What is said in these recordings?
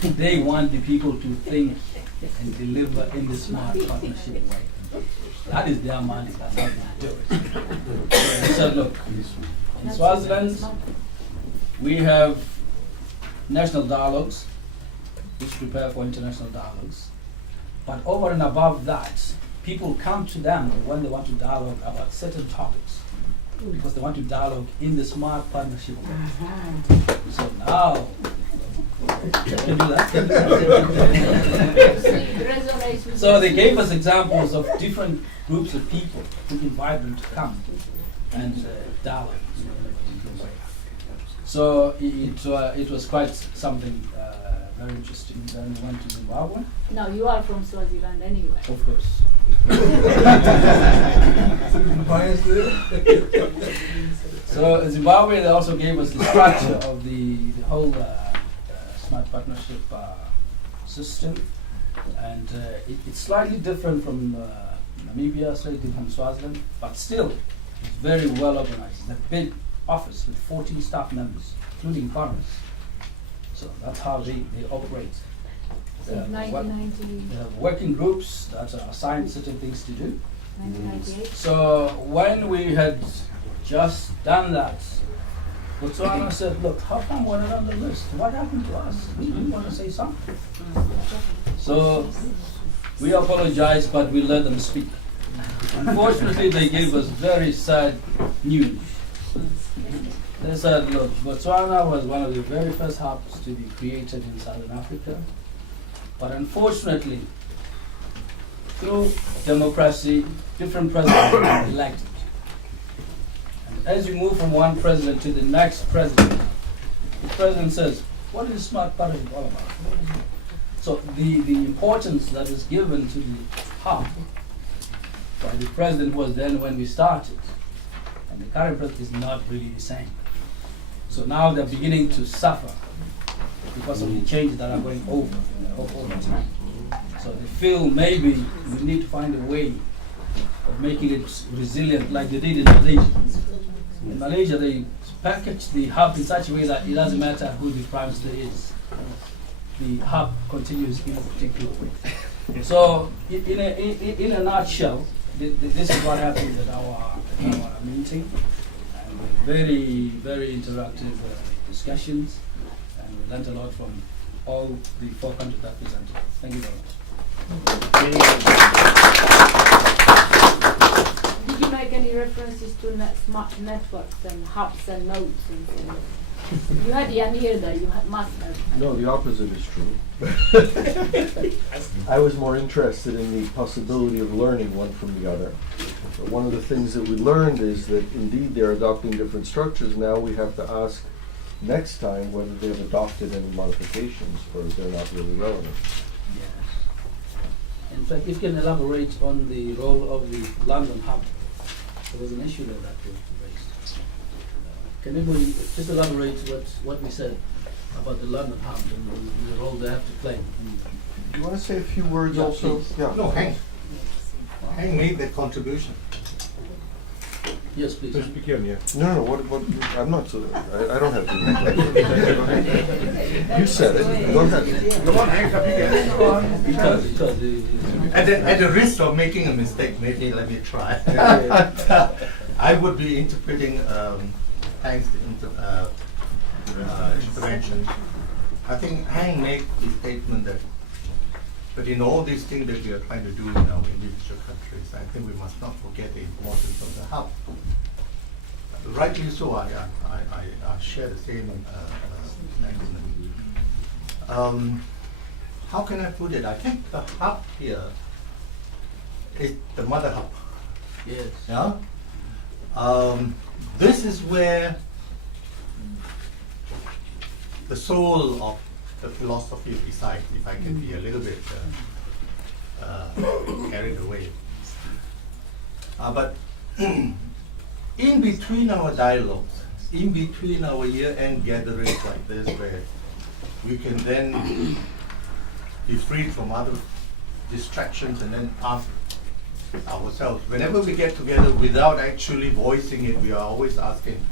They want the people to think and deliver in the smart partnership way. That is their money, that's how they do it. So they said, look, in Swaziland, we have national dialogues, which prepare for international dialogues. But over and above that, people come to them when they want to dialogue about certain topics, because they want to dialogue in the smart partnership way. So now, can do that. So they gave us examples of different groups of people who invite them to come and dialogue. So it was quite something very interesting. Then we went to Zimbabwe. Now you are from Swaziland anyway. Of course. So in Zimbabwe, they also gave us the structure of the whole smart partnership system, and it's slightly different from Namibia, slightly different from Swaziland, but still it's very well organized. It's a big office with 14 staff members, including foreigners. So that's how they operate. Since 1990. They have working groups that are assigned certain things to do. 1998. So when we had just done that, Botswana said, look, how come we're not on the list? What happened to us? We want to say something. So we apologized, but we let them speak. Unfortunately, they gave us very sad news. They said, look, Botswana was one of the very first hubs to be created in Southern Africa. But unfortunately, through democracy, different presidents are elected. And as you move from one president to the next president, the president says, what is smart partnership all about? So the importance that is given to the hub by the president was then when we started. And the current president is not really the same. So now they're beginning to suffer because of the changes that are going over time. So they feel maybe we need to find a way of making it resilient like they did in Malaysia. In Malaysia, they packaged the hub in such a way that it doesn't matter who the prime minister is. The hub continues in a particular way. So in a nutshell, this is what happened at our meeting. And very, very interactive discussions. And we learned a lot from all the 4 countries that presented. Thank you very much. Did you make any references to smart networks and hubs and nodes and things? You had Jan here there, must have. No, the opposite is true. I was more interested in the possibility of learning one from the other. But one of the things that we learned is that indeed they're adopting different structures. Now we have to ask next time whether they've adopted any modifications or if they're not really relevant. Yes. In fact, if you can elaborate on the role of the London hub, there was an issue there that was raised. Can anybody just elaborate what we said about the London hub and the role they have to play? Do you want to say a few words Yeah, also? please. Yeah. No, Hang made that contribution. Yes, please. No, what, I'm not so, I don't have to. You said it, go ahead. Come on, Hank, Because At the risk of making a mistake, maybe let me try. I would be interpreting Hank's intervention. I think Hank made the statement that, but in all these things that we are trying to do in our individual countries, I think we must not forget the importance of the hub. Rightly so, I share the same sentiment. How can I put it? I think the hub here is the mother hub. yes. Yeah? This is where the soul of the philosophy resides, if I can be a little bit carried away. But in between our dialogues, in between our year-end gatherings like this, where we can then be freed from other distractions and then ask ourselves, whenever we get together without actually voicing it, we are always asking,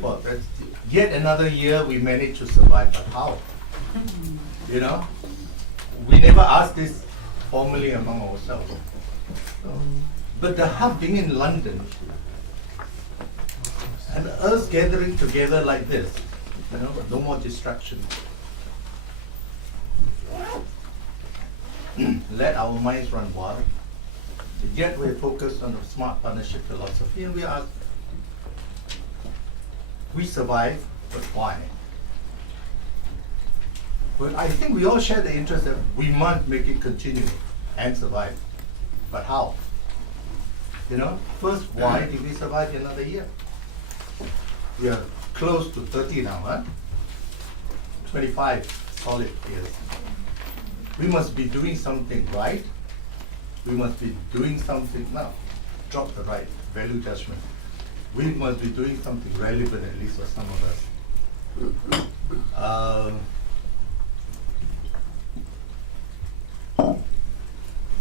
well, that's yet another year we managed to survive, but how? You know, we never asked this formally among ourselves. But the hub being in London and us gathering together like this, you know, no more distraction. Let our minds run wild. Yet we're focused on the smart partnership philosophy, and we ask, we survive, but why? Well, I think we all share the interest that we must make it continue and survive. But how? You know, first, why did we survive another year? We are close to 30 now, huh? 25 solid years. We must be doing something right. We must be doing something, now, drop the right, value judgment. We must be doing something relevant, at least for some of us.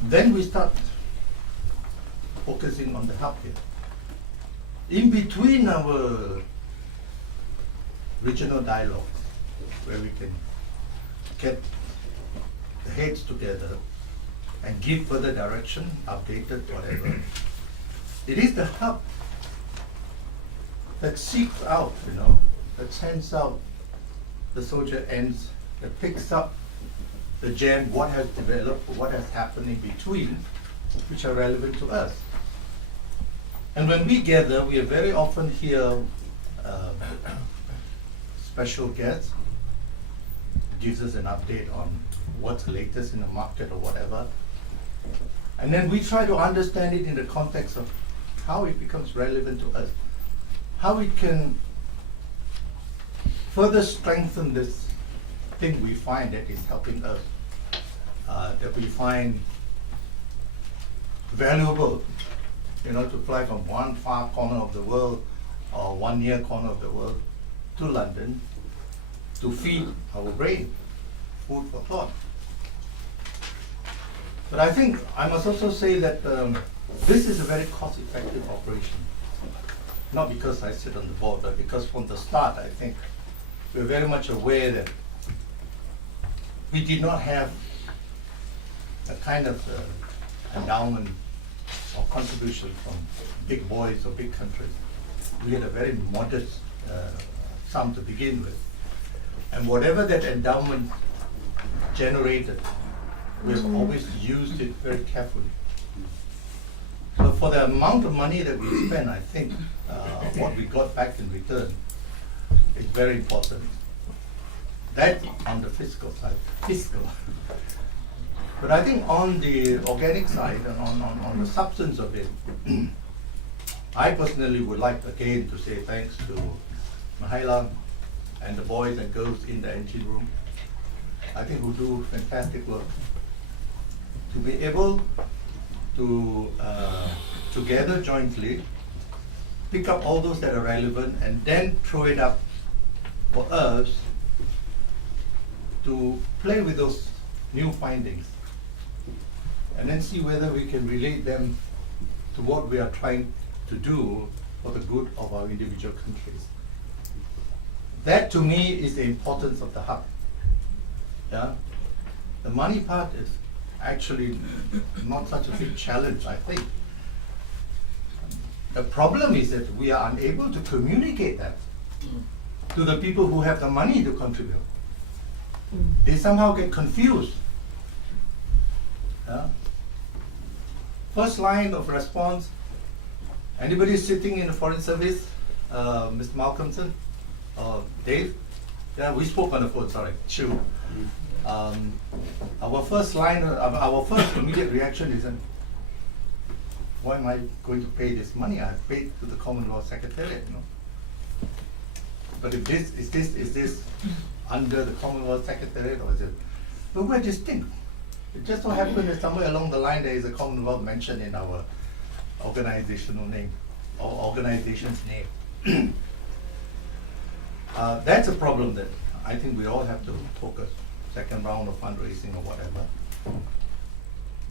Then we start focusing on the hub here. In between our regional dialogues, where we can get the heads together and give further direction, updated, whatever. It is the hub that seeks out, you know, that sends out the soldier ends, that picks up the gem, what has developed, what has happened in between, which are relevant to us. And when we gather, we very often hear special guests gives us an update on what's latest in the market or whatever. And then we try to understand it in the context of how it becomes relevant to us, how it can further strengthen this thing we find that is helping us, that we find valuable, you know, to fly from one far corner of the world or one near corner of the world to London to feed our brain, food for thought. But I think I must also say that this is a very cost-effective operation. Not because I sit on the board, but because from the start, I think we're very much aware that we did not have a kind of endowment or contribution from big boys or big countries. We had a very modest sum to begin with. And whatever that endowment generated, we've always used it very carefully. So for the amount of money that we spent, I think what we got back in return is very important. That on the fiscal side, But I think on the organic side and on the substance of it, I personally would like again to say thanks to Mahaila and the boys and girls in the engine room. I think who do fantastic work. To be able to together jointly pick up all those that are relevant and then throw it up for us to play with those new findings and then see whether we can relate them to what we are trying to do for the good of our individual countries. That to me is the importance of the hub. Yeah? The money part is actually not such a big challenge, I think. The problem is that we are unable to communicate that to the people who have the money to contribute. They somehow get confused. Yeah? First line of response, anybody sitting in the Foreign Service, Mr. Malcolmson, Dave? Yeah, we spoke on the phone, sorry, Chu. Our first line, our first immediate reaction is, why am I going to pay this money? I have paid to the Commonwealth Secretariat, you know. But if this is this under the Commonwealth Secretariat or is it? But we're distinct. It just so happened that somewhere along the line there is a Commonwealth mentioned in our organizational name or organization's name. That's a problem that I think we all have to focus. Second round of fundraising or whatever.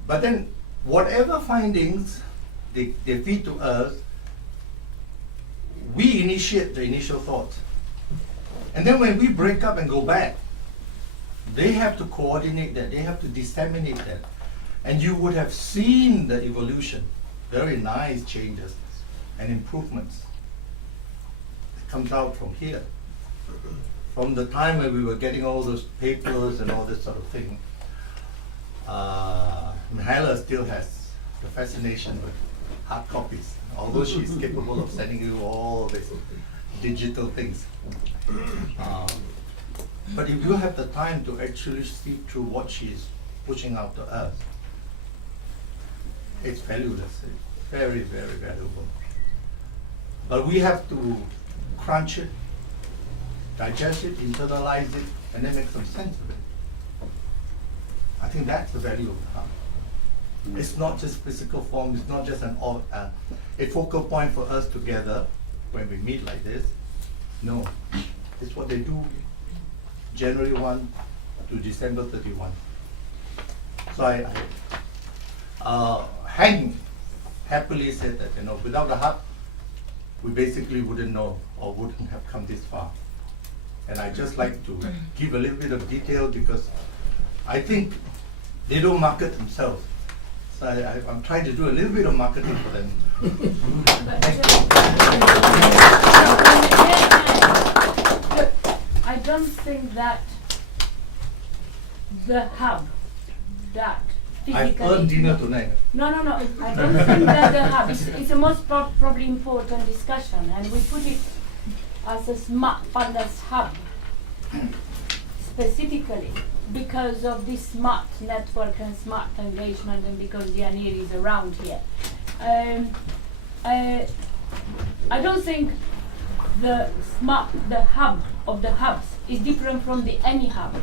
But then whatever findings they feed to us, we initiate the initial thought. And then when we break up and go back, they have to coordinate that, they have to disseminate that. And you would have seen the evolution, very nice changes and improvements. It comes out from here. From the time when we were getting all those papers and all this sort of thing, Mihaela still has the fascination with hard copies, although she's capable of sending you all these digital things. But if you have the time to actually see through what she's pushing out to us, it's valueless. It's very, very valuable. But we have to crunch it, digest it, internalize it, and then make some sense of it. I think that's the value of the hub. It's not just physical form, it's not just a focal point for us together when we meet like this. No, it's what they do January 1 to December 31. So Hank happily said that, without the hub, we basically wouldn't know or wouldn't have come this far. And I just like to give a little bit of detail because I think they don't market themselves. So I'm trying to do a little bit of marketing for them. I don't think that the hub that I've physically. earned dinner tonight. No. I don't think that the hub it's the most probably important discussion, and we put it as a smart partners hub specifically because of this smart network and smart engagement, and because Yanir is around here. I don't think the hub of the hubs is different from the any hub.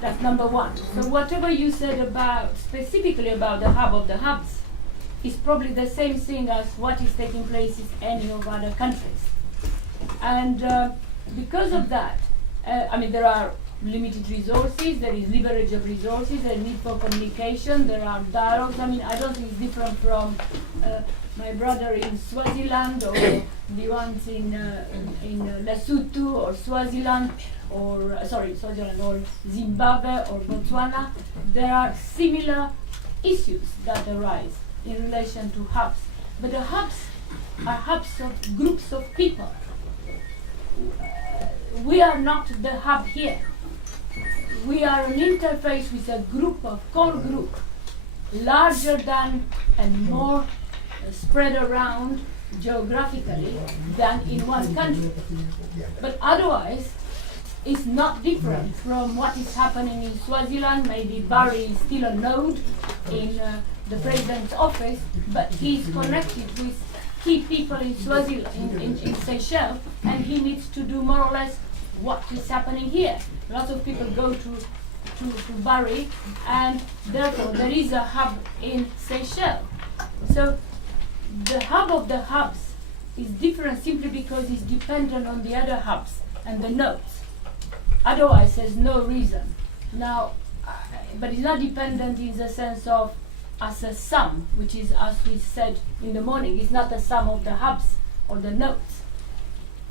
That's number one. So whatever you said about specifically about the hub of the hubs is probably the same thing as what is taking place in any of other countries. And because of that, there are limited resources, there is leverage of resources, there is need for communication, there are dialogues. I don't think it's different from my brother in Swaziland or the ones in Lesotho or Swaziland or Swaziland or Zimbabwe or Botswana. There are similar issues that arise in relation to hubs. But the hubs are hubs of groups of people. We are not the hub here. We are an interface with a group of core group, larger than and more spread around geographically than in one country. But otherwise, it's not different from what is happening in Swaziland. Maybe Barry is still a node in the president's office, but he's connected with key people in Swaziland, in Seychelles, and he needs to do more or less what is happening here. Lots of people go to Bari, and therefore there is a hub in Seychelles. So the hub of the hubs is different simply because it's dependent on the other hubs and the nodes. Otherwise, there's no reason. Now, but it's not dependent in the sense of as a sum, which is, as we said in the morning, it's not the sum of the hubs or the nodes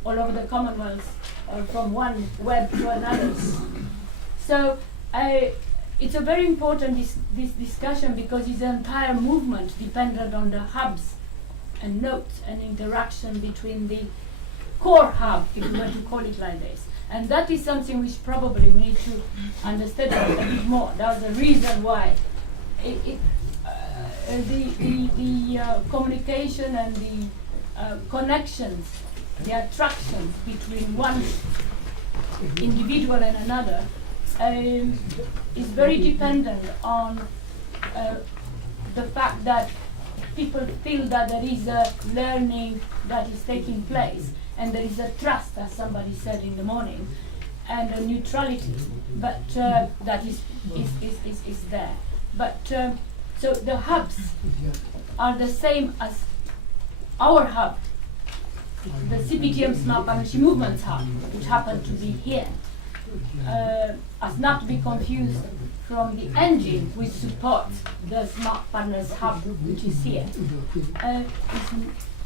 all over the Commonwealth or from one web to another. So it's a very important this discussion because it's an entire movement dependent on the hubs and nodes and interaction between the core hub, if you want to call it like this. And that is something which probably we need to understand a bit more. That's the reason why the communication and the connections, the attractions between one individual and another is very dependent on the fact that people feel that there is a learning that is taking place, and there is a trust, as somebody said in the morning, and a neutrality, but that is there. But so the hubs are the same as our hub, the CPTM Smart Partnership Movements Hub, which happened to be here, as not to be confused from the engine which supports the Smart Partners Hub, which is here.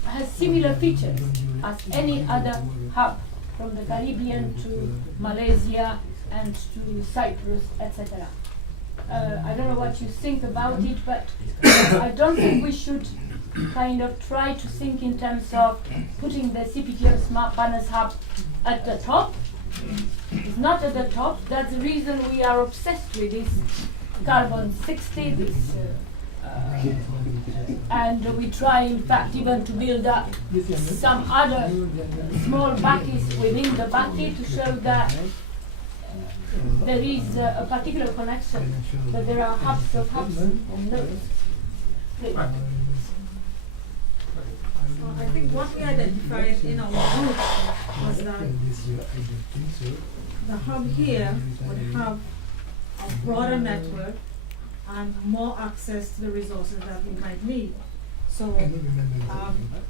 Has similar features as any other hub, from the Caribbean to Malaysia and to Cyprus, etc. I don't know what you think about it, but I don't think we should kind of try to think in terms of putting the CPTM Smart Partners Hub at the top. It's not at the top. That's the reason we are obsessed with this carbon 60, this, and we try in fact even to build up some other small buckets within the bucket to show that there is a particular connection, that there are hubs of hubs of nodes. Please. I think what we identified in our group was that the hub here would have a broader network and more access to the resources that we might need. So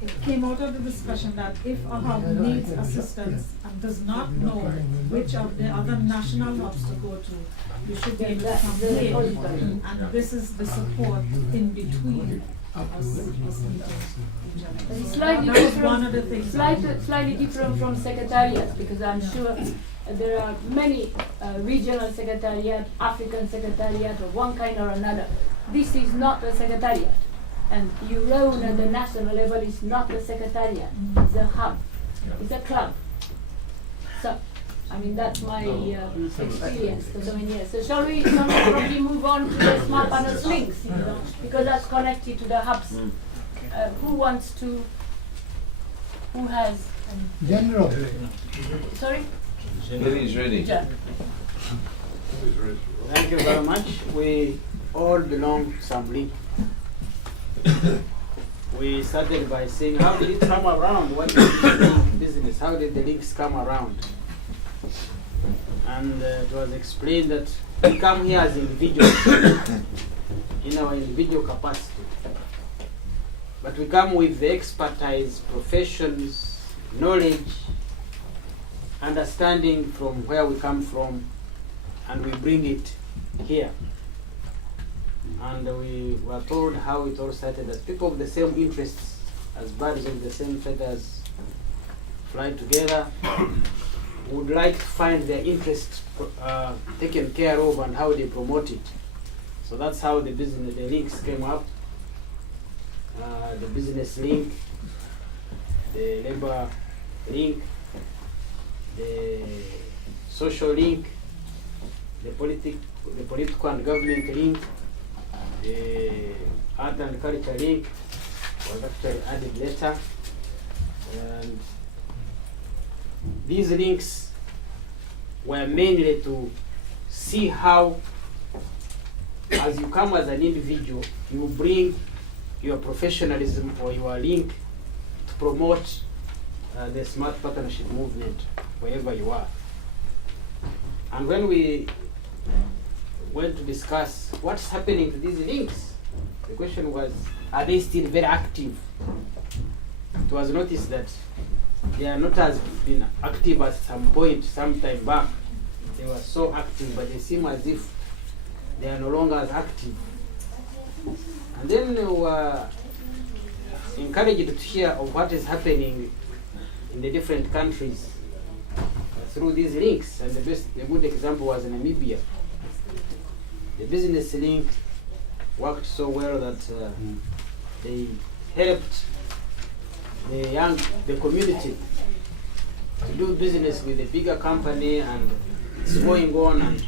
it came out of the discussion that if a hub needs assistance and does not know which of the other national hubs to go to, you should be able to come here. And this is the support in between us meeting each other. It's So slightly that was different, one of the things. slightly different from secretariat, because I'm sure there are many regional secretariat, African secretariat of one kind or another. This is not a secretariat, and Eurone at the national level is not a secretariat. It's a hub, it's a club. So, I mean, that's my experience for so many years. So shall we probably move on to the Smart Partners links, because that's connected to the hubs. Who wants to, who has, General. sorry? Jerry is ready. John. Thank you very much. We all belong to some link. We started by saying, how did it come around? What is link business? How did the links come around? And it was explained that we come here as individuals, in our individual capacity. But we come with the expertise, professions, knowledge, understanding from where we come from, and we bring it here. And we were told how it all started, that people of the same interests, as birds of the same feathers, fly together, would like to find their interests taken care of and how they promote it. So that's how the business, the links came up. The business link, the labor link, the social link, the political and government link, the art and culture link was actually added later. And these links were mainly to see how, as you come as an individual, you bring your professionalism or your link to promote the Smart Partnership movement wherever you are. And when we went to discuss what's happening to these links, the question was, are they still very active? It was noticed that they are not as been active at some point, some time back. They were so active, but they seem as if they are no longer as active. And then we were encouraged to hear of what is happening in the different countries through these links. And a good example was Namibia. The business link worked so well that they helped the community to do business with a bigger company, and it's going on, and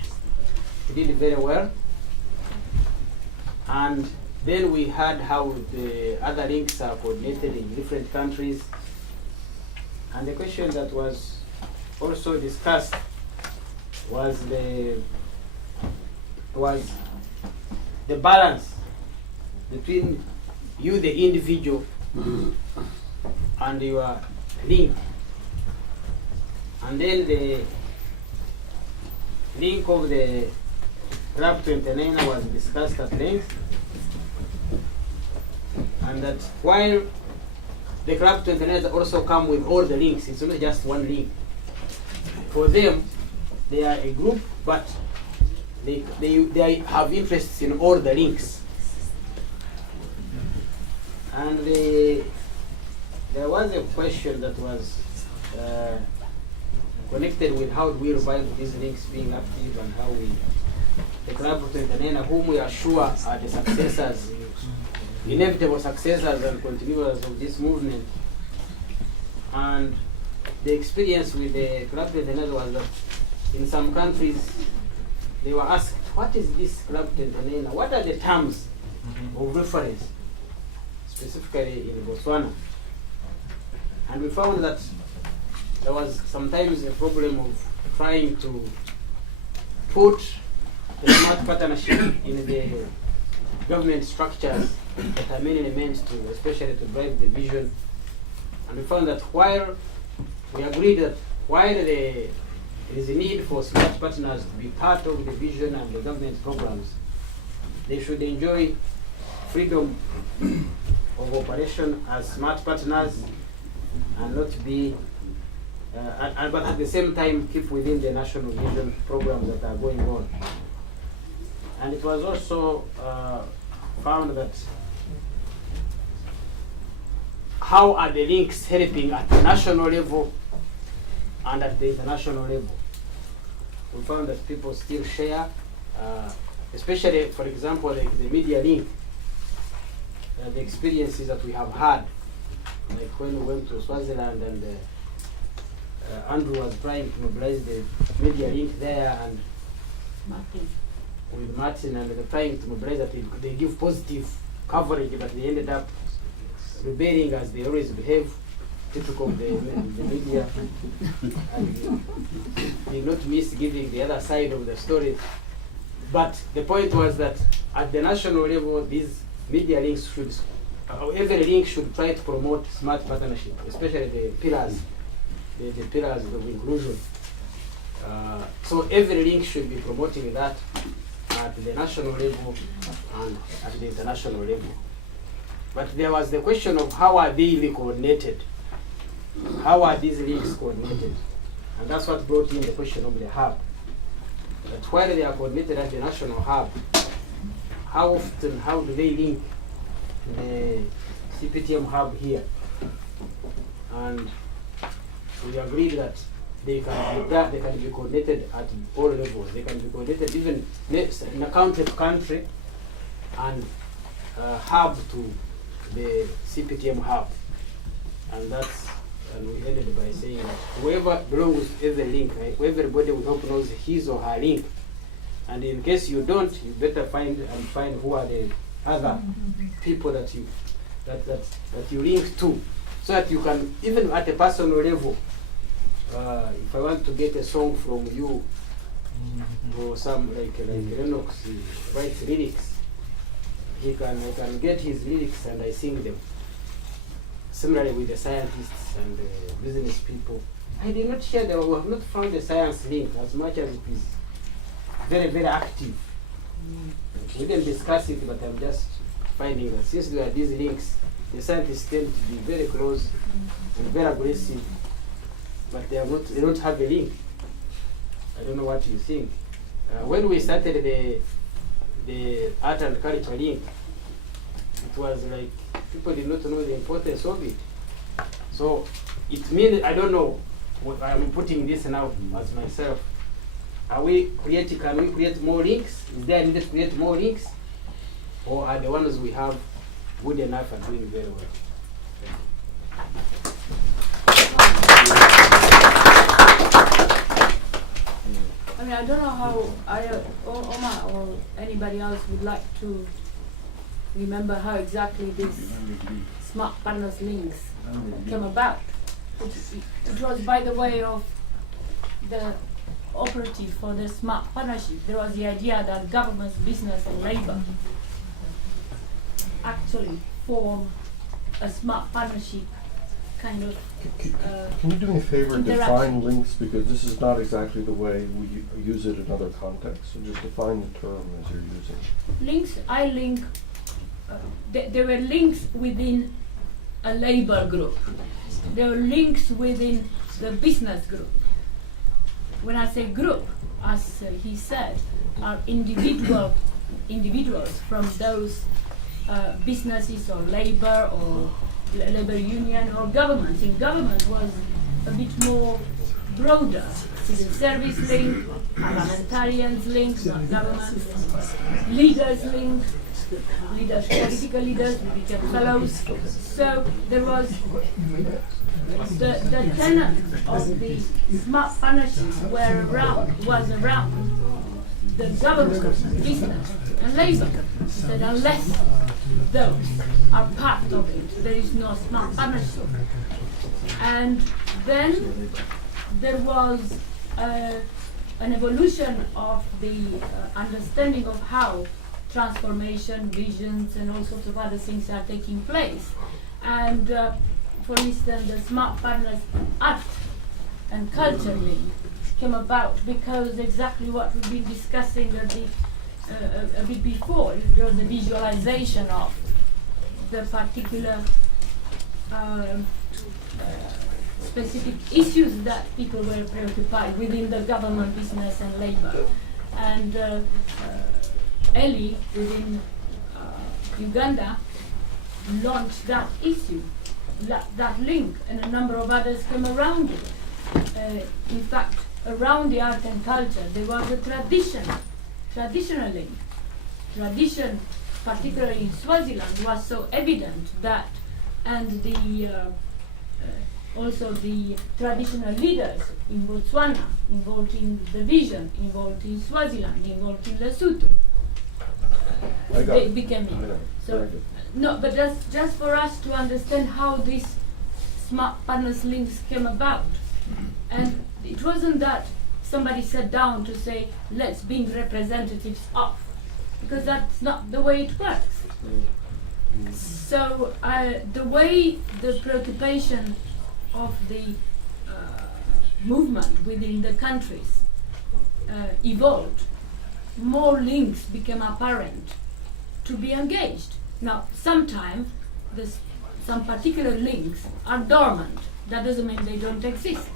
it did very well. And then we heard how the other links are coordinated in different countries. And the question that was also discussed was the balance between you, the individual, and your link. And then the link of the Club 29 was discussed at length. And that while the Club 29 also come with all the links, it's not just one link. For them, they are a group, but they have interests in all the links. And there was a question that was connected with how do we revive these links being active and how we, the Club of Tanzania, whom we are sure are the successors, inevitable successors and continuers of this movement. And the experience with the Club of Tanzania was that in some countries they were asked, what is this Club Tanzania? What are the terms of reference, specifically in Botswana? And we found that there was sometimes a problem of trying to put the smart partnership in the government structures that are mainly meant to, especially to drive the vision. And we found that while we agreed that while there is a need for smart partners to be part of the vision and the government programs, they should enjoy freedom of operation as smart partners and not be, but at the same time keep within the national vision programs that are going on. And it was also found that how are the links helping at the national level and at the international level? We found that people still share, especially, for example, like the media link, the experiences that we have had, like when we went to Swaziland and Andrew was trying to mobilize the media link there, and Martin. with Martin, and they're trying to mobilize that they give positive coverage, but they ended up rebelling as they always behave, typical of the media, and they not miss giving the other side of the story. But the point was that at the national level, these media links should, every link should try to promote smart partnership, especially the pillars, the pillars of inclusion. So every link should be promoting that at the national level and at the international level. But there was the question of how are they coordinated? How are these links coordinated? And that's what brought in the question of the hub. That while they are coordinated at the national hub, how often, how do they link the CPTM hub here? And we agreed that they can be coordinated at all levels. They can be coordinated even in a country to country and hub to the CPTM hub. And we ended by saying that whoever belongs to every link, right, everybody we hope knows his or her link. And in case you don't, you better find who are the other people that you link to, so that you can, even at a personal level, if I want to get a song from you, or some like Lennox writes lyrics, I can get his lyrics and I sing them. Similarly with the scientists and the business people, I did not share them. We have not found the science link as much as it is very, very active. We didn't discuss it, but I'm just finding that since there are these links, the scientists tend to be very close and very aggressive, but they don't have a link. I don't know what you think. When we started the art and culture link, it was like people did not know the importance of it. So it means, I don't know, I'm putting this now as myself. Can we create more links? Is there a need to create more links? Or are the ones we have good enough and doing very well? I mean, I don't know how Omar or anybody else would like to remember how exactly this Smart Partners links came about. It was by the way of the operative for the Smart Partnership. There was the idea that governments, business and labor actually form a Smart Partnership kind of Can you do me a favor and interaction. define links, because this is not exactly the way we use it in other contexts. So just define the term as you're using it. Links, I link, there were links within a labor group. There were links within the business group. When I say group, as he said, are individuals from those businesses or labor or labor union or government. In government was a bit more broader. Civil service link, parliamentarians link, government leaders link, political leaders, we became fellows. So there was the tenet of the smart partnership was around the government, business and labour. That unless those are part of it, there is no smart partnership. And then there was an evolution of the understanding of how transformation, visions, and all sorts of other things are taking place. And for instance, the Smart Partners Art and Culture link came about because exactly what we've been discussing a bit before. There was a visualization of the particular specific issues that people were preoccupied within the government, business and labor. And Eli within Uganda launched that issue, that link, and a number of others came around it. In fact, around the art and culture, there was a traditional link. Tradition, particularly in Swaziland, was so evident that, and also the traditional leaders in Botswana, involved in the vision, involved in Swaziland, involved in Lesotho, they became it. So, no, but that's just for us to understand how these Smart Partners links came about. And it wasn't that somebody sat down to say, let's bring representatives of, because that's not the way it works. So the way the preoccupation of the movement within the countries evolved, more links became apparent to be engaged. Now, sometimes some particular links are dormant. That doesn't mean they don't exist.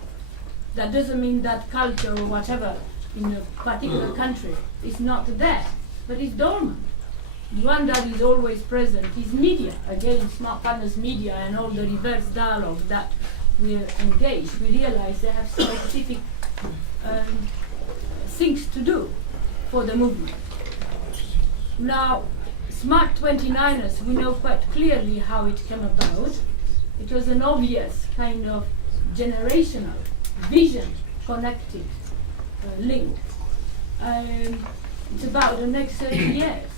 That doesn't mean that culture or whatever in a particular country is not there, but it's dormant. The one that is always present is media. Again, Smart Partners Media and all the reverse dialogue that we're engaged, we realize they have specific things to do for the movement. Now, Smart 29ers, we know quite clearly how it came about. It was an obvious kind of generational vision connected link. It's about the next 30 years.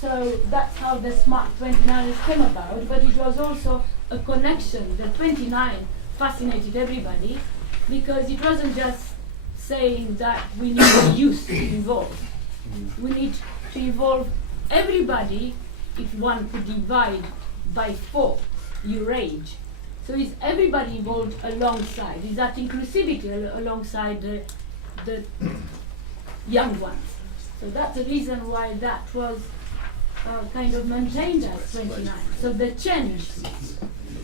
So that's how the Smart 29ers came about, but it was also a connection. The 29 fascinated everybody because it wasn't just saying that we need the youth to involve. We need to involve everybody. If one could divide by 4 your age. So is everybody involved alongside? Is that inclusivity alongside the young ones? So that's the reason why that was kind of maintained as 29. So the change.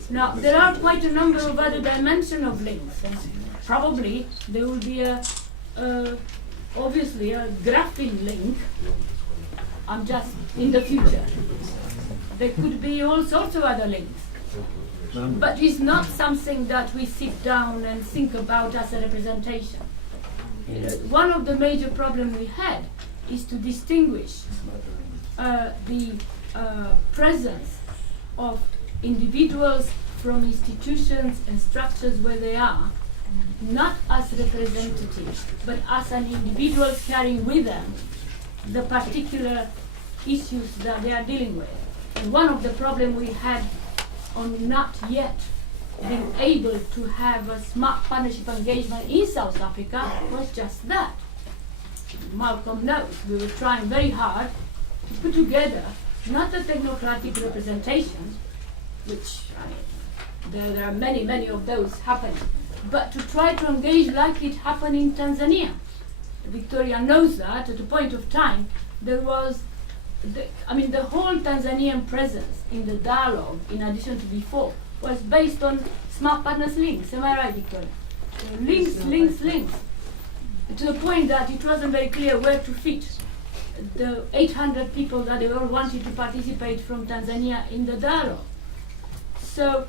Now there are quite a number of other dimensions of links, and probably there will be obviously a graphene link. I'm just in the future. There could be all sorts of other links. But it's not something that we sit down and think about as a representation. One of the major problems we had is to distinguish the presence of individuals from institutions and structures where they are, not as representatives, but as an individual carrying with them the particular issues that they are dealing with. And one of the problems we had on not yet being able to have a smart partnership engagement in South Africa was just that. Malcolm knows we were trying very hard to put together not a technocratic representation, which there are many, many of those happening, but to try to engage like it happened in Tanzania. Victoria knows that at a point of time there was the whole Tanzanian presence in the dialogue, in addition to before, was based on Smart Partners links. Am I right, Victoria? Links. To the point that it wasn't very clear where to fit the 800 people that they all wanted to participate from Tanzania in the dialogue. So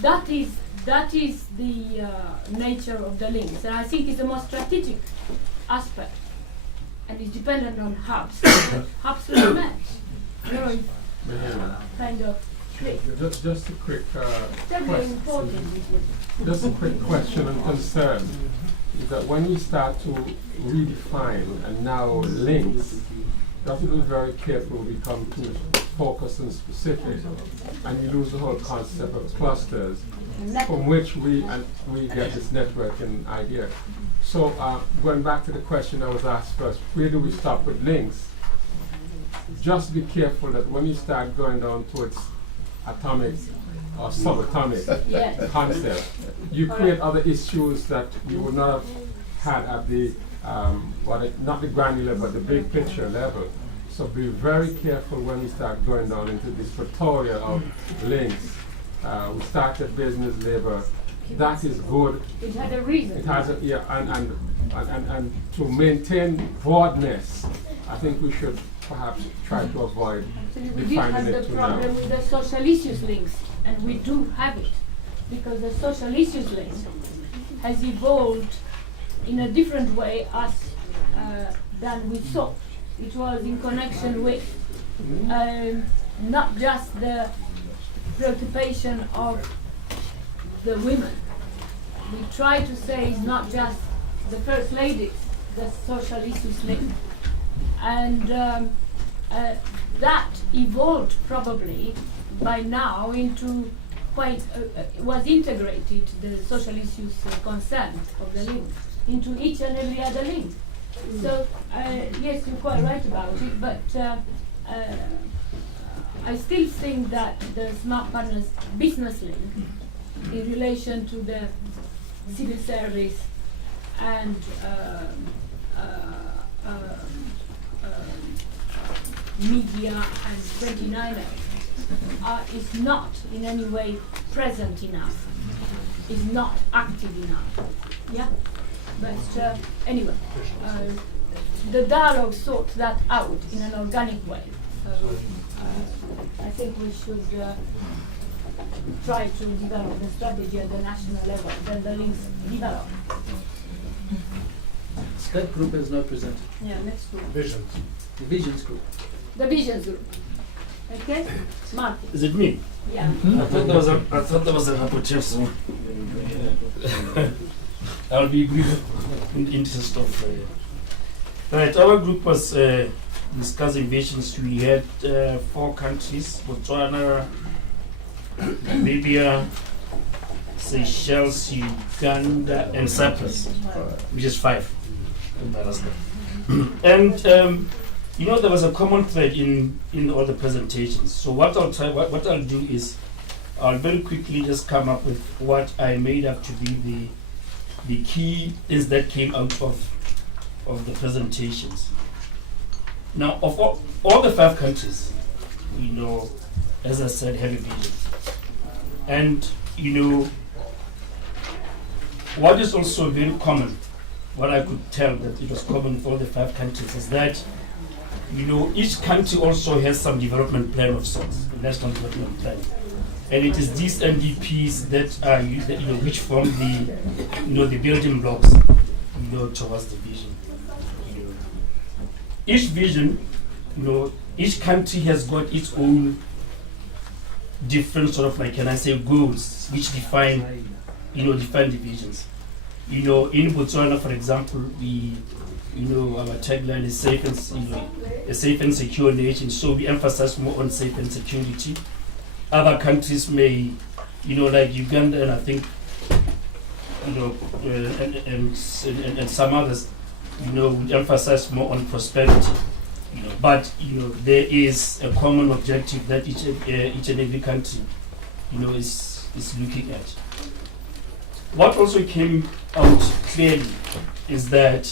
that is that is the nature of the links, and I think it's the most strategic aspect, and it's dependent on hubs. Hubs will match. You know, kind of click. Just a quick Very question. important. Just a quick question and concern is that when you start to redefine and now links, you have to be very careful, become too focused and specific, and you lose the whole concept of clusters, from which we get this networking idea. So going back to the question I was asked first, where do we stop with links? Just be careful that when you start going down towards atomic or subatomic Yes. concept, you create other issues that you would not have had at the not the granular but the big picture level. So be very careful when we start going down into this tutorial of links. We started business, labor. That is good. It had a reason. It has a, and to maintain broadness, I think we should perhaps try to avoid Actually, we did defining have it the too now. problem with the social issues links, and we do have it, because the social issues link has evolved in a different way than we thought. It was in connection with not just the preoccupation of the women. We try to say it's not just the first ladies, the social issues link. And that evolved probably by now into quite, was integrated, the social issues concern of the link, into each and every other link. So, yes, you're quite right about it, but I still think that the Smart Partners business link in relation to the civil service and media and 29ers is not in any way present enough, is not active enough. Yeah? But anyway, the dialogue sorts that out in an organic way. So I think we should try to develop the strategy at the national level, then the links develop. Step group is not presented. Yeah, next group. Visions. The visions group. The visions group. Okay? Martin. Is it me? Yeah. I thought there was a rapporteur, so I'll be brief in the interest of. Right, our group was discussing visions. We had 4 countries: Botswana, Namibia, Seychelles, Uganda, and Cyprus, which is 5. And there was a common thread in all the presentations. So what I'll do is I'll very quickly just come up with what I made up to be the key things that came out of the presentations. Now, of all the 5 countries, as I said, have a vision. And what is also very common, what I could tell that it was common for all the 5 countries, is that each country also has some development plan of sorts, the national development plan, and it is these NDPs that are which form the building blocks towards the vision. Each vision, each country has got its own different sort of goals which define the visions. In Botswana, for example, our tagline is a safe and secure nation. So we emphasize more on safe and security. Other countries may, like Uganda, and I think, and some others, would emphasize more on prosperity. But there is a common objective that each and every country, is looking at. What also came out clearly is that,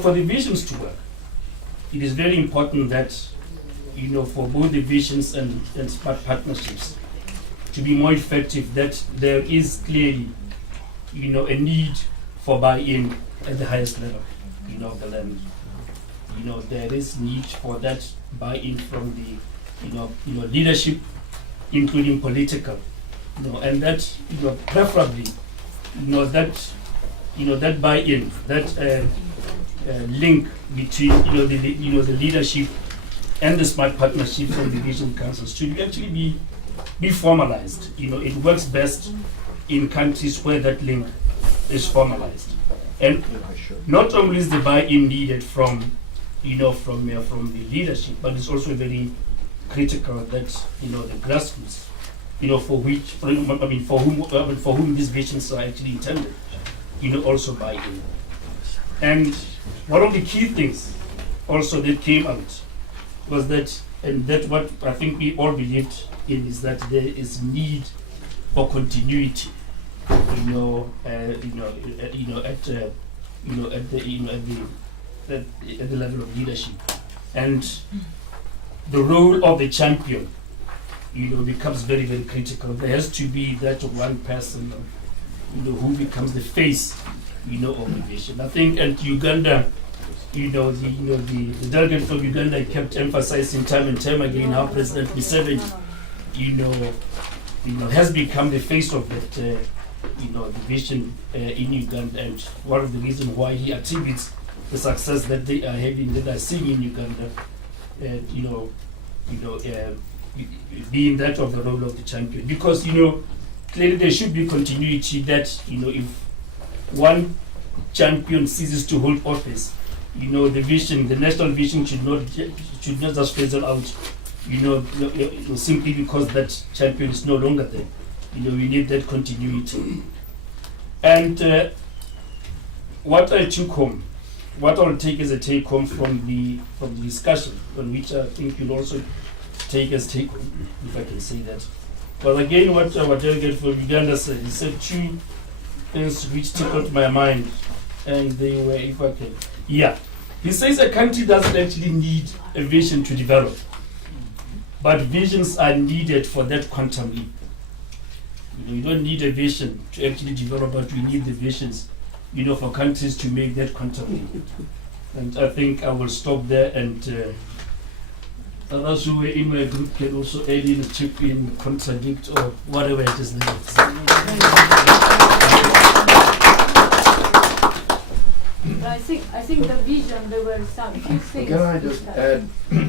for the visions to work, it is very important that, for both the visions and smart partnerships to be more effective, that there is clearly, a need for buy-in at the highest level, of the land. There is need for that buy-in from the, leadership, including political, and that, preferably, that buy-in, that link between, the leadership and the smart partnership from the vision councils should actually be formalized. It works best in countries where that link is formalized. And not only is the buy-in needed from the leadership, but it's also very critical that the grassroots, for whom these visions are actually intended, also buy in. And one of the key things also that came out was that, and that what I think we all believed in, is that there is need for continuity, at the level of leadership, and the role of the champion, becomes very, very critical. There has to be that one person, who becomes the face, of the vision. I think at Uganda, the delegate from Uganda kept emphasizing time and time again how President Museveni, has become the face of that, the vision in Uganda, and one of the reasons why he attributes the success that they are having, that are seeing in Uganda, being that of the role of the champion. Because clearly there should be continuity. That if one champion ceases to hold office, the vision, the national vision, should not just fizzle out. Simply because that champion is no longer there. We need that continuity. And what I'll take as a take home from the discussion, on which I think you'll also take as take home, if I can say that. But again, what our delegate from Uganda said, he said two things which tickled my mind, and they were, if I can, he says a country doesn't actually need a vision to develop, but visions are needed for that quantum leap. You don't need a vision to actually develop, but we need the visions, for countries to make that quantum leap. And I think I will stop there, and others who were in my group can also add in, chip in, contradict, or whatever it is needed. I think the vision, there were some few things. Can I just add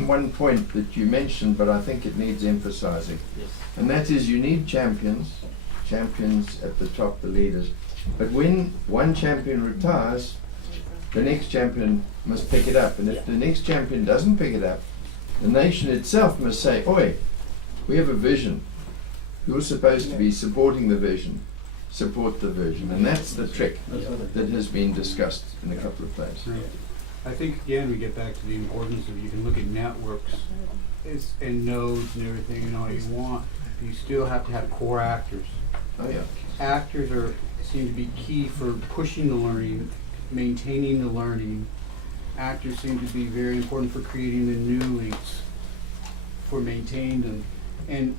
one point that you mentioned, but I think it needs emphasizing? Yes. And that is, you need champions at the top, the leaders. But when one champion retires, the next champion must pick it up. And if the next champion doesn't pick it up, the nation itself must say, oi, we have a vision. Who's supposed to be supporting the vision? Support the vision. And that's the trick that has been discussed in a couple of places. Right. I think, again, we get back to the importance of, you can look at networks and nodes and everything and all you want. You still have to have core actors. Oh yeah. Actors seem to be key for pushing the learning, maintaining the learning. Actors seem to be very important for creating the new links, for maintaining them. And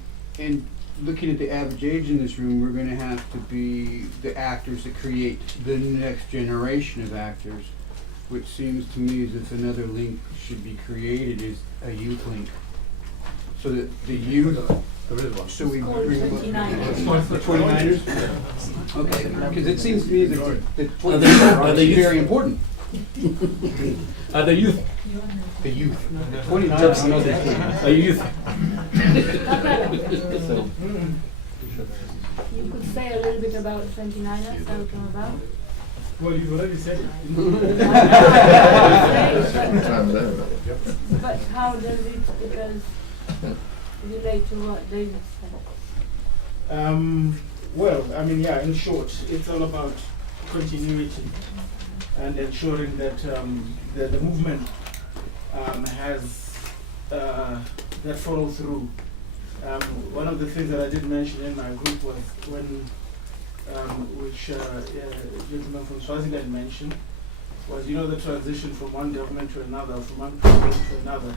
looking at the average age in this room, we're going to have to be the actors that create the next generation of actors, which seems to me as if another link should be created, is a youth link. So that the youth, so we bring them up. The 29ers? Okay, because it seems to me that the 29ers are very important. The youth. The youth. The 29ers, I know that. The youth. You could say a little bit about 29ers, how it came about. Well, you've already said it. But how does it relate to what David said? Well, I mean, in short, it's all about continuity and ensuring that the movement has that follow through. One of the things that I did mention in my group was when, which a gentleman from Swaziland mentioned, was the transition from one government to another, from one president to another,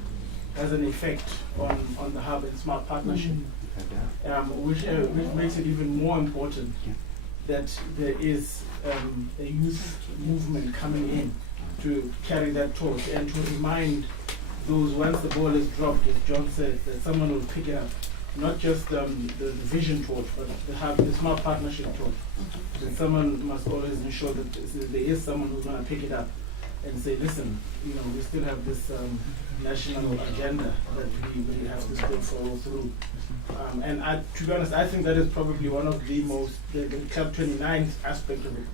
has an effect on the hub and smart partnership, which makes it even more important that there is a youth movement coming in to carry that torch and to remind those, once the ball is dropped, as John said, that someone will pick it up not just the vision torch, but to have the smart partnership torch. That someone must always ensure that there is someone who's going to pick it up and say, listen, you know, we still have this national agenda that we have to still follow through. And to be honest, I think that is probably one of the most, the Club 29 aspect of it,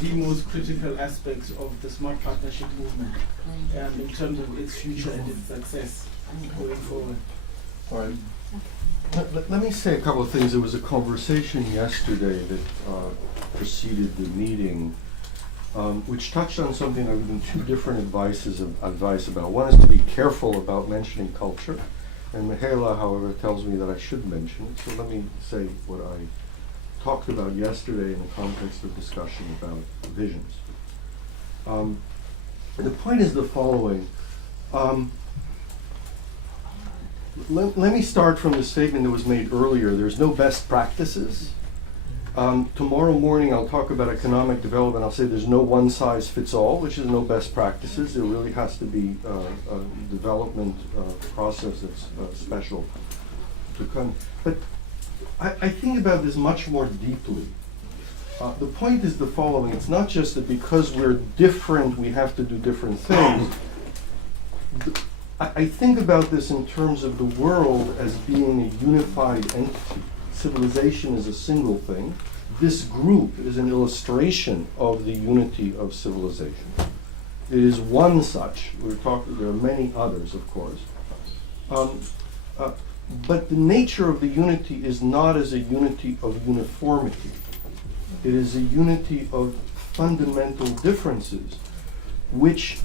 the most critical aspects of the smart partnership movement in terms of its future and its success going forward. All right. Let me say a couple of things. There was a conversation yesterday that preceded the meeting, which touched on something I've given two different advice about. One is to be careful about mentioning culture, and Mihaela, however, tells me that I should mention it. So let me say what I talked about yesterday in the context of discussion about visions. The point is the following. Let me start from the statement that was made earlier. There's no best practices. Tomorrow morning I'll talk about economic development. I'll say there's no one size fits all, which is no best practices. There really has to be a development process that's special to come. But I think about this much more deeply. The point is the following. It's not just that because we're different we have to do different things. I think about this in terms of the world as being a unified entity. Civilization is a single thing. This group is an illustration of the unity of civilization. It is one such. There are many others, of course. But the nature of the unity is not as a unity of uniformity. It is a unity of fundamental differences, which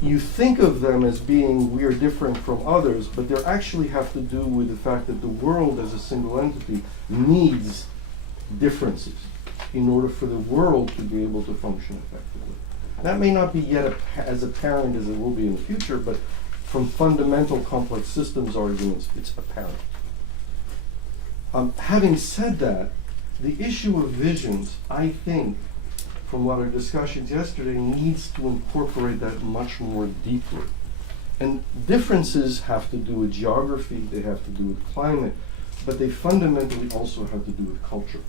you think of them as being we are different from others, but they actually have to do with the fact that the world as a single entity needs differences in order for the world to be able to function effectively. That may not be yet as apparent as it will be in the future, but from fundamental complex systems arguments, it's apparent. Having said that, the issue of visions, I think, from what our discussions yesterday, needs to incorporate that much more deeply. And differences have to do with geography, they have to do with climate, but they fundamentally also have to do with culture.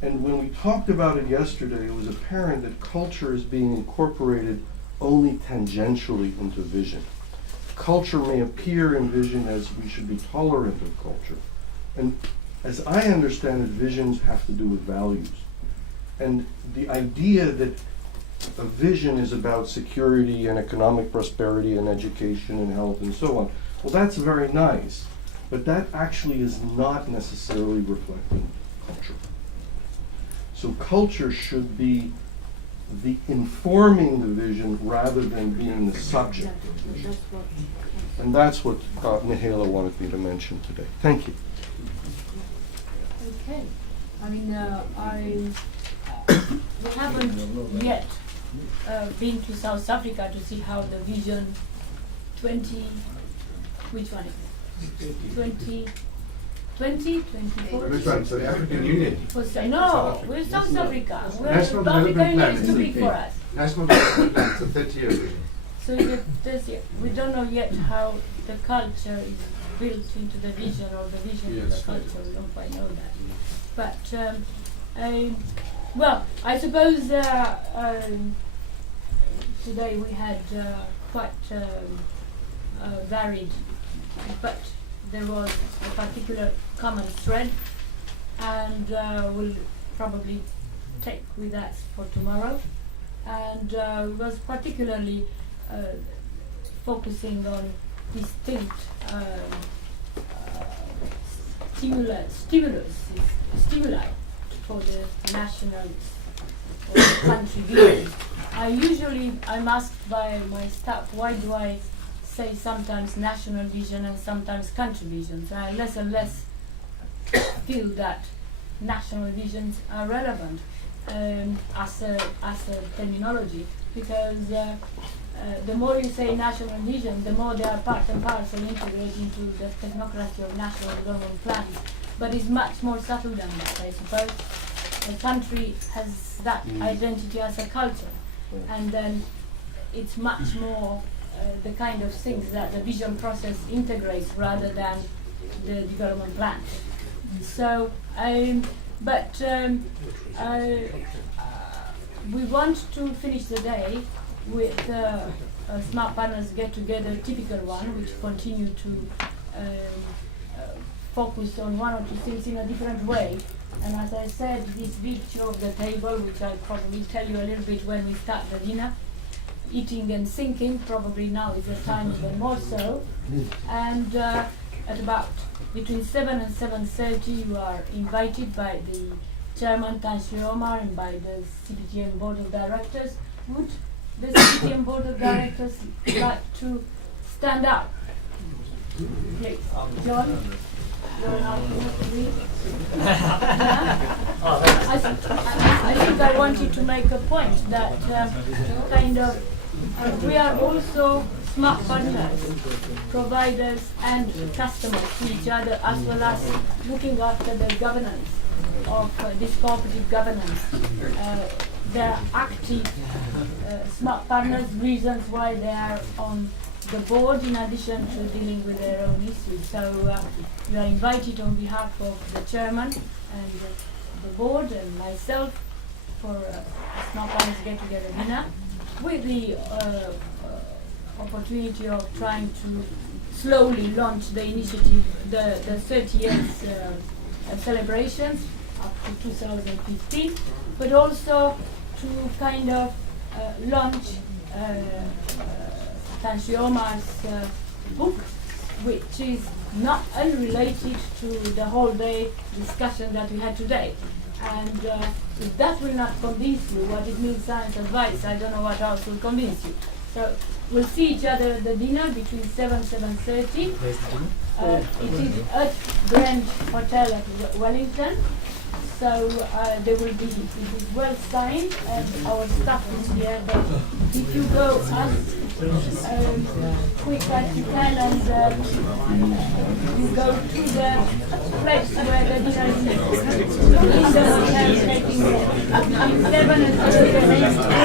And when we talked about it yesterday, it was apparent that culture is being incorporated only tangentially into vision. Culture may appear in vision as we should be tolerant of culture. And as I understand it, visions have to do with values. And the idea that a vision is about security and economic prosperity and education and health and so on, well, that's very nice, but that actually is not necessarily reflecting culture. So culture should be the informing the vision rather than being the subject of vision. And that's what Mihaela wanted me to mention today. Thank you. Okay. I mean, we haven't yet been to South Africa to see how the Vision 20, which one is it? 24? Which one? So the African Union? No, we're South Africa. National South Africa Development Plan is is too the big thing. for us. National Development Plan, it's a 30-year vision. So we don't know yet how the culture is built into the vision or the vision into the culture. We don't quite know that. But well, I suppose today we had quite varied, but there was a particular common thread, and we'll probably take with us for tomorrow. And was particularly focusing on distinct stimuli for the national or the country vision. I'm asked by my staff, why do I say sometimes national vision and sometimes country visions? And I less and less feel that national visions are relevant as a terminology, because the more you say national vision, the more they are part and parcel integrated into the technocracy of national development plans. But it's much more subtle than that, I suppose. A country has that identity as a culture, and then it's much more the kind of things that the vision process integrates rather than the development plan. So, we want to finish the day with a Smart Partners get-together, typical one, which continue to focus on one or two things in a different way. And as I said, this picture of the table, which I'll probably tell you a little bit when we start the dinner, eating and thinking, probably now is the time even more so. And at about between 7 and 7:30, you are invited by the Chairman Tanshi Omar and by the CBTM Board of Directors. Would the CBTM Board of Directors like to stand up? Please. John? I think I wanted to make a point that we are also smart partners, providers and customers to each other, as well as looking after the governance of this cooperative governance. There are active smart partners, reasons why they are on the board in addition to dealing with their own issues. So you are invited on behalf of the chairman and the board and myself for a Smart Partners get-together dinner with the opportunity of trying to slowly launch the initiative, the 30 years celebrations up to 2015, but also to kind of launch Tanshi Omar's book, which is not unrelated to the whole day discussion that we had today. And if that will not convince you what it means science advice, I don't know what else will convince you. So we'll see each other at the dinner between 7 and 7:30. It is at Grand Hotel at Wellington. So there will be, it is well signed and our staff is here, but if you go as quick as you can and you go to the place where the dinner is in the hotel taking between 7 and 7:30.